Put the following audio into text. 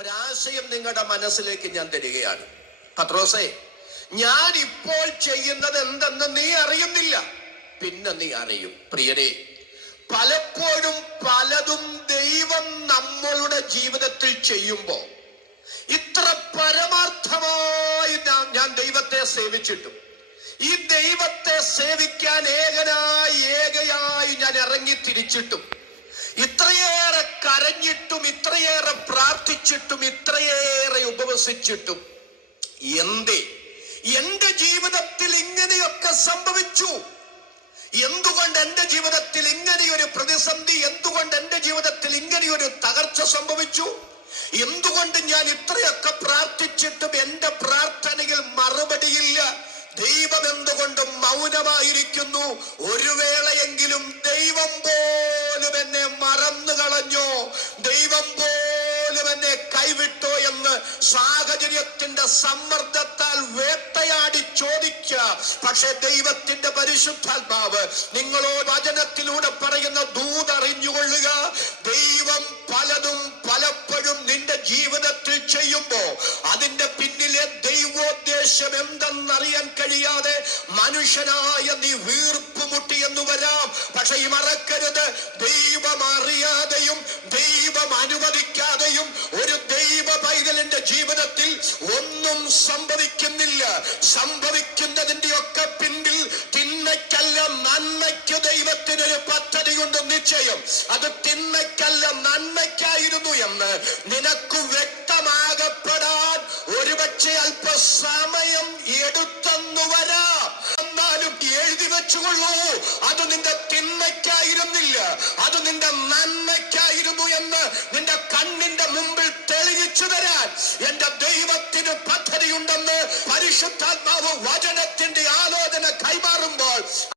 ഒരാശയം നിങ്ങളുടെ മനസ്സിലേക്ക് ഞാൻ തരികയാണ്. പത്രോസേ, ഞാൻ ഇപ്പോൾ ചെയ്യുന്നത് എന്തെന്ന് നീ അറിയുന്നില്ല, പിന്നെ നീ അറിയും. പ്രിയരെ, പലപ്പോഴും പലതും ദൈവം നമ്മളുടെ ജീവിതത്തിൽ ചെയ്യുമ്പോൾ ഇത്ര പരമാർത്ഥമായി ഞാൻ ദൈവത്തെ സേവിച്ചിട്ടും, ഈ ദൈവത്തെ സേവിക്കാൻ ഏകയായി ഞാൻ ഇറങ്ങി തിരിച്ചിട്ടും, ഇത്രയേറെ കരഞ്ഞിട്ടും, ഇത്രയേറെ പ്രാർത്ഥിച്ചിട്ടും, ഇത്രയേറെ ഉപവസിച്ചിട്ടും എന്റെ ജീവിതത്തിൽ ഇങ്ങനെയൊക്കെ സംഭവിച്ചു? എന്തുകൊണ്ട് എന്റെ ജീവിതത്തിൽ ഇങ്ങനെയൊരു പ്രതിസന്ധി, എന്തുകൊണ്ട് എന്റെ ജീവിതത്തിൽ ഇങ്ങനെയൊരു തകർച്ച സംഭവിച്ചു? എന്തുകൊണ്ട് ഞാൻ ഇത്രയൊക്കെ പ്രാർത്ഥിച്ചിട്ടും എന്റെ പ്രാർത്ഥനയിൽ മറുപടിയില്ല? ദൈവം എന്തുകൊണ്ട് മൗനമായിരിക്കുന്നു? ഒരു വേളയെങ്കിലും ദൈവം പോലും എന്നെ മറന്നു കളഞ്ഞോ, ദൈവം പോലും എന്നെ കൈവിട്ടോ എന്ന് സാഹചര്യത്തിന്റെ സമ്മർദ്ദത്താൽ വേട്ടയാടി ചോദിക്കുക. പക്ഷെ ദൈവത്തിന്റെ പരിശുദ്ധാത്മാവ് നിങ്ങളോട് വചനത്തിലൂടെ പറയുന്ന ദൂതറിഞ്ഞുകൊള്ളുക. ദൈവം പലതും പലപ്പോഴും നിന്റെ ജീവിതത്തിൽ ചെയ്യുമ്പോ അതിന്റെ പിന്നിലെ ദൈവോദ്ദേശം എന്തെന്നറിയാൻ കഴിയാതെ മനുഷ്യനായ നീ വീർപ്പുമുട്ടി എന്ന് വരാം. പക്ഷെ ഈ മറക്കരുത്, ദൈവം അറിയാതെയും ദൈവം അനുവദിക്കാതെയും ഒരു ദൈവ പൈതലിന്റെ ജീവിതത്തിൽ ഒന്നും സംഭവിക്കുന്നില്ല. സംഭവിക്കുന്നതിന്റെ ഒക്കെ പിന്നിൽ തിന്മയ്ക്കല്ല നന്മയ്ക്ക് ദൈവത്തിനൊരു പദ്ധതിയുണ്ട്. നിശ്ചയം അത് തിന്മയ്ക്കല്ല നന്മയ്ക്കായിരുന്നു എന്ന് നിനക്ക് വ്യക്തമാകപ്പെടാൻ ഒരുപക്ഷെ അല്പസമയം എടുത്തെന്നു വരാം. എന്നാലും എഴുതി വെച്ചുകൊള്ളൂ, അത് നിന്റെ തിന്മയ്ക്കായിരുന്നില്ല, അത് നിന്റെ നന്മയ്ക്കായിരുന്നു എന്ന് നിന്റെ കണ്ണിന്റെ മുമ്പിൽ തെളിയിച്ചു തരാൻ എന്റെ ദൈവത്തിന് പദ്ധതിയുണ്ടെന്ന് പരിശുദ്ധാത്മാവ് വചനത്തിൽ